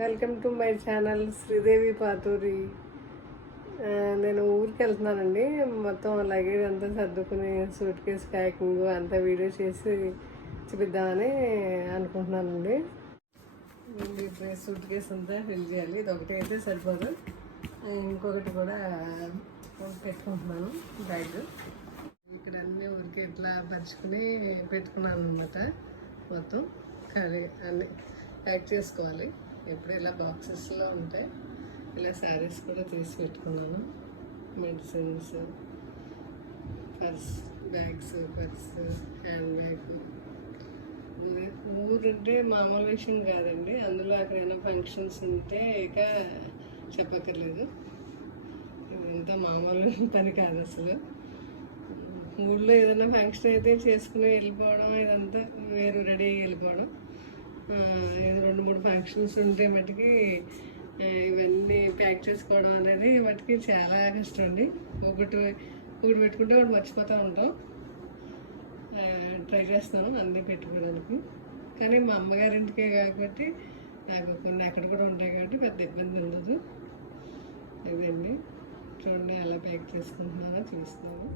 Welcome to my channel Sridevi Paturi. నేను ఊరికి వెళ్తున్నానండి. మొత్తం లగేజ్ అంతా సర్దుకుని సూట్ కేసు ప్యాకింగ్ అంతా వీడియో చేసి చూపిద్దామని అనుకుంటున్నానండి. ఇప్పుడు సూట్ కేసు అంతా ఫిల్ చేయాలి. ఇది ఒకటి అయితే సరిపోదు, ఇంకొకటి కూడా పెట్టుకుంటున్నాను బ్యాగ్. ఇక్కడ అన్నీ ఊరికి ఇట్లా పరుచుకుని పెట్టుకున్నాను అనమాట. మొత్తం ఖాళీ అన్నీ ప్యాక్ చేసుకోవాలి. ఎప్పుడు ఇలా బాక్సెస్లో ఉంటాయి. ఇలా శారీస్ కూడా తీసి పెట్టుకున్నాను. Medicines, bags, hand bag. ఊరుంటే మామూలు విషయం కాదండి. అందులో ఎక్కడైనా ఫంక్షన్స్ ఉంటే ఇక చెప్పక్కర్లేదు. ఇదంతా మామూలు పని కాదు అసలు. ఊళ్ళో ఏదైనా ఫంక్షన్ అయితే చేసుకుని వెళ్ళిపోవడం, ఇదంతా వేరు రెడీ అయ్యి వెళ్ళిపోవడం. 2-3 ఫంక్షన్స్ ఉంటే మటుకి ఇవన్నీ ప్యాక్ చేసుకోవడం అనేది మటుకి చాలా కష్టం అండి. ఒకటి పెట్టుకుంటే ఒకటి మర్చిపోతూ ఉంటాం. ట్రై చేస్తాను అన్నీ పెట్టుకోవడానికి. కానీ మా అమ్మగారింటికే కాబట్టి నాకు కొన్ని అక్కడ కూడా ఉంటాయి కాబట్టి పెద్ద ఇబ్బంది ఉండదు. అదండి, చూడండి ఎలా ప్యాక్ చేసుకుంటున్నానో చూస్తున్నాను.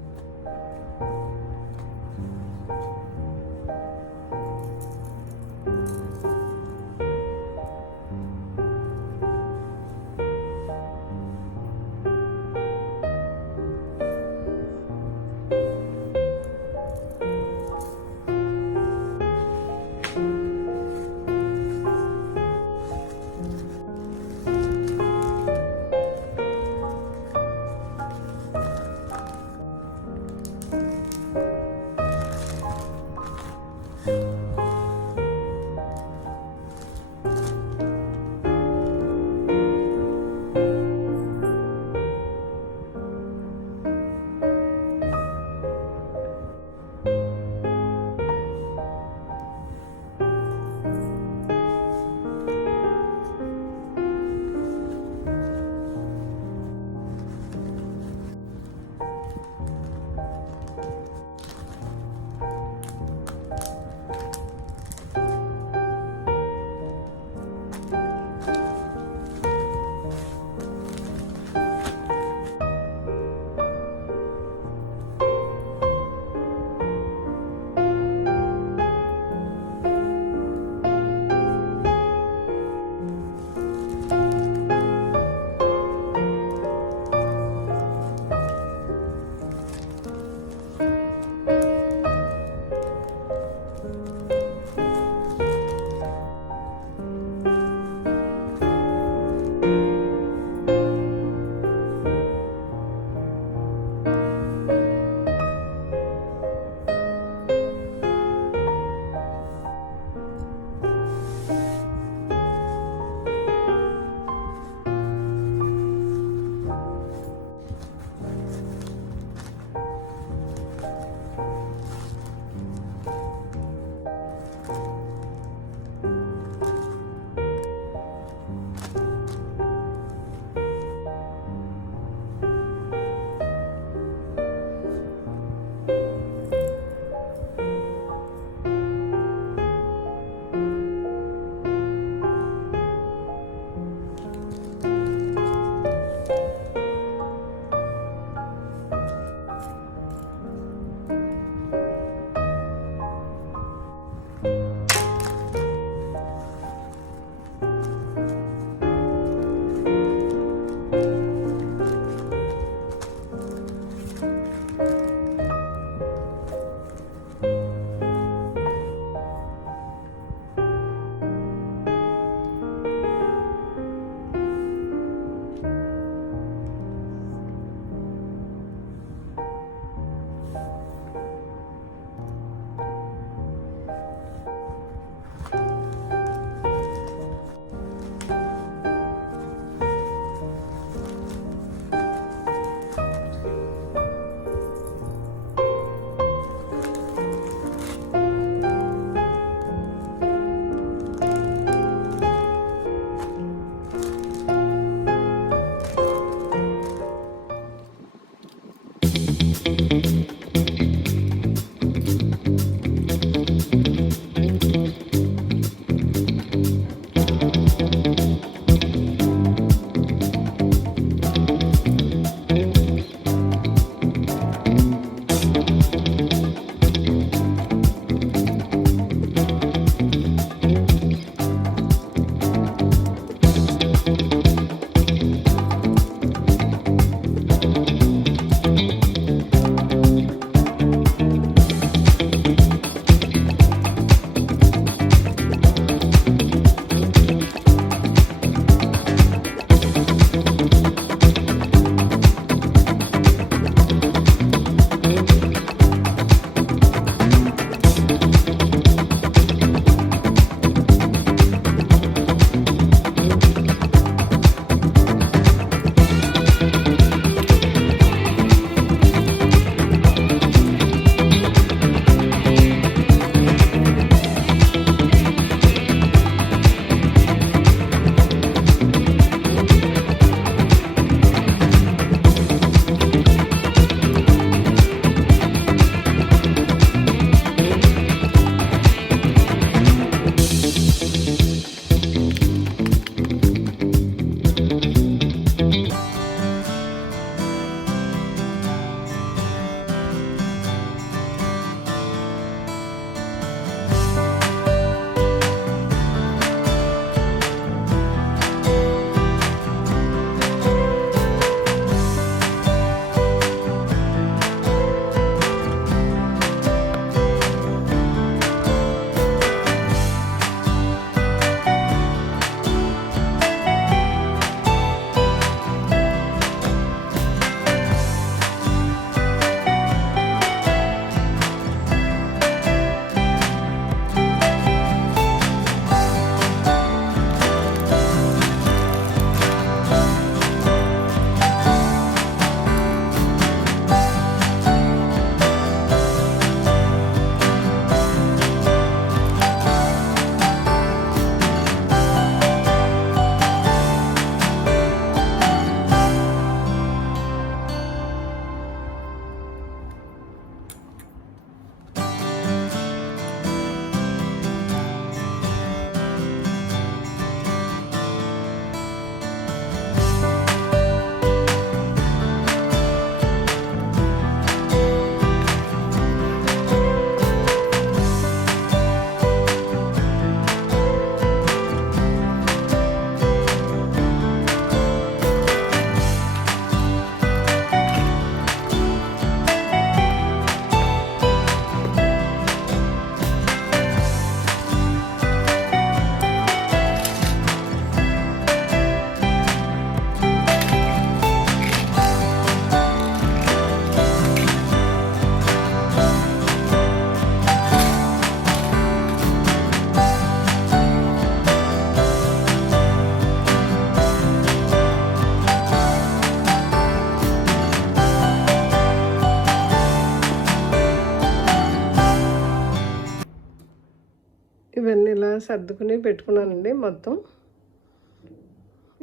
ఇవన్నీ ఇలా సర్దుకుని పెట్టుకున్నానండి మొత్తం.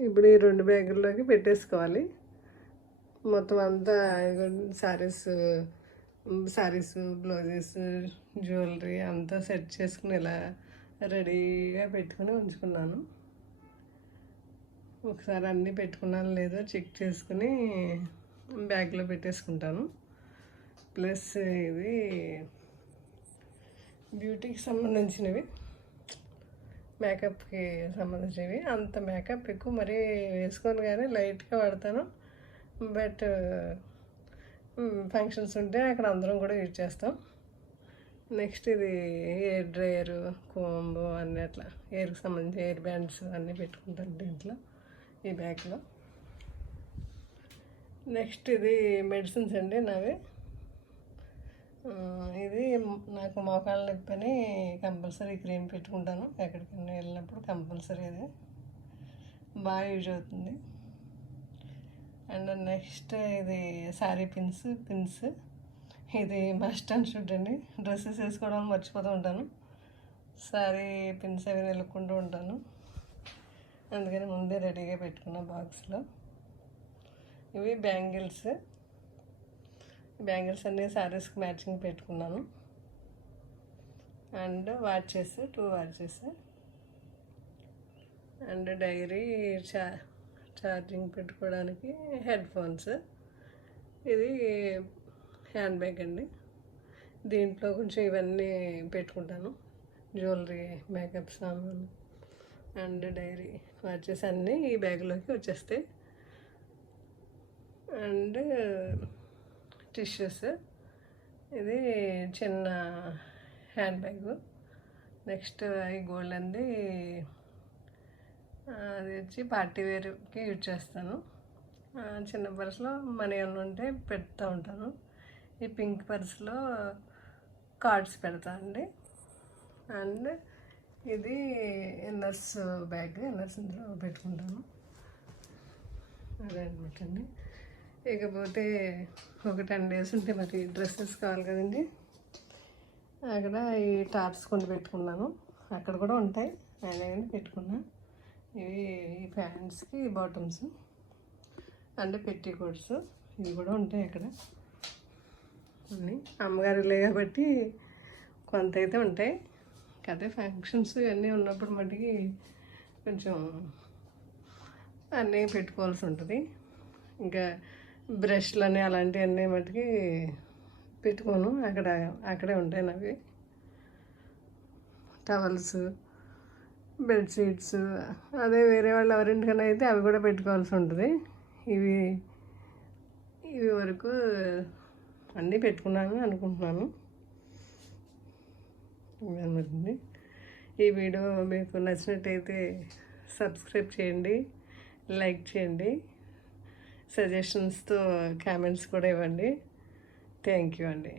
ఇప్పుడు ఈ 2 బ్యాగుల్లోకి పెట్టేసుకోవాలి. మొత్తం అంతా శారీస్, బ్లౌజెస్, జ్యువెలరీ అంతా సెట్ చేసుకుని ఇలా రెడీగా పెట్టుకుని ఉంచుకున్నాను. ఒకసారి అన్నీ పెట్టుకున్నాను లేదో చెక్ చేసుకుని బ్యాగ్లో పెట్టేసుకుంటాను. ప్లస్ ఇది బ్యూటీకి సంబంధించినవి, మేకప్కి సంబంధించినవి. అంత మేకప్ ఎక్కువ మరీ వేసుకోను కానీ లైట్గా వాడతాను. బట్ ఫంక్షన్స్ ఉంటే అక్కడ అందరం కూడా యూజ్ చేస్తాం. నెక్స్ట్ ఇది హెయిర్ డ్రైయరు, కోంబో అన్నీ అట్లా హెయిర్కి సంబంధించి హెయిర్ బ్యాండ్స్ అన్నీ పెట్టుకుంటాను దీంట్లో, ఈ బ్యాగ్లో. నెక్స్ట్ ఇది మెడిసిన్స్ అండి నావి. ఇది నాకు మోకాళ్ళ నొప్పి అని కంపల్సరీ క్రీమ్ పెట్టుకుంటాను. ఎక్కడికైనా వెళ్ళినప్పుడు కంపల్సరీ అది బాగా యూజ్ అవుతుంది. అండ్ నెక్స్ట్ ఇది శారీ పిన్స్. ఇది మస్ట్ అండ్ షుడ్ అండి. డ్రెస్సెస్ వేసుకోవడం మర్చిపోతూ ఉంటాను. శారీ పిన్స్ అవి నిలుక్కుంటూ ఉంటాను. అందుకని ముందే రెడీగా పెట్టుకున్న బాక్స్లో. ఇవి బ్యాంగిల్స్ అన్నీ శారీస్కి మ్యాచింగ్ పెట్టుకున్నాను. And watches, 2 watches. And diary, charging పెట్టుకోవడానికి హెడ్ ఫోన్స్. ఇది హ్యాండ్ బ్యాగ్ అండి. దీంట్లో కొంచెం ఇవన్నీ పెట్టుకుంటాను, జ్యువెలరీ, మేకప్ సామాను అండ్ డైరీ, వాచెస్ అన్నీ ఈ బ్యాగ్లోకి వచ్చేస్తాయి. And tissues. ఇది చిన్న హ్యాండ్ బ్యాగ్. నెక్స్ట్ ఈ గోల్డ్ అంది, అది వచ్చి పార్టీ వేర్కి యూజ్ చేస్తాను. చిన్న పర్సులో మనీ ఏమైనా ఉంటే పెడతా ఉంటాను. ఈ పింక్ పర్సులో కార్డ్స్ పెడతానండి. అండ్ ఇది ఇన్నర్స్ బ్యాగ్, ఇన్నర్స్ ఇందులో పెట్టుకుంటాను. అదే అనమాట అండి. ఇకపోతే ఒక 10 days ఉంటే మరి డ్రెస్సెస్ కావాలి కదండి. అక్కడ ఈ టాప్స్ కొని పెట్టుకున్నాను. అక్కడ కూడా ఉంటాయి, అయినా కానీ పెట్టుకున్నా. ఇవి ఈ ప్యాంట్స్కి బాటమ్స్ అంటే పెట్టికోట్స్ ఇవి కూడా ఉంటాయి అక్కడ అన్నీ. అమ్మగారు లే కాబట్టి కొంత అయితే ఉంటాయి. అదే ఫంక్షన్స్ ఇవన్నీ ఉన్నప్పుడు మటుకి కొంచెం అన్నీ పెట్టుకోవాల్సి ఉంటుంది. ఇంకా బ్రష్లని అలాంటివన్నీ మటుకి పెట్టుకోను, అక్కడే ఉంటాయి నావి. టవల్స్, బెడ్షీట్స్ అదే వేరే వాళ్ళు ఎవరింటికైనా అయితే అవి కూడా పెట్టుకోవాల్సి ఉంటుంది. ఇవి వరకు అన్నీ పెట్టుకున్నాను అనుకుంటున్నాను. ఇదన్నమాట. ఈ వీడియో మీకు నచ్చినట్టయితే సబ్స్క్రైబ్ చేయండి, లైక్ చేయండి, సజెషన్స్తో కామెంట్స్ కూడా ఇవ్వండి. థ్యాంక్ యూ అండి.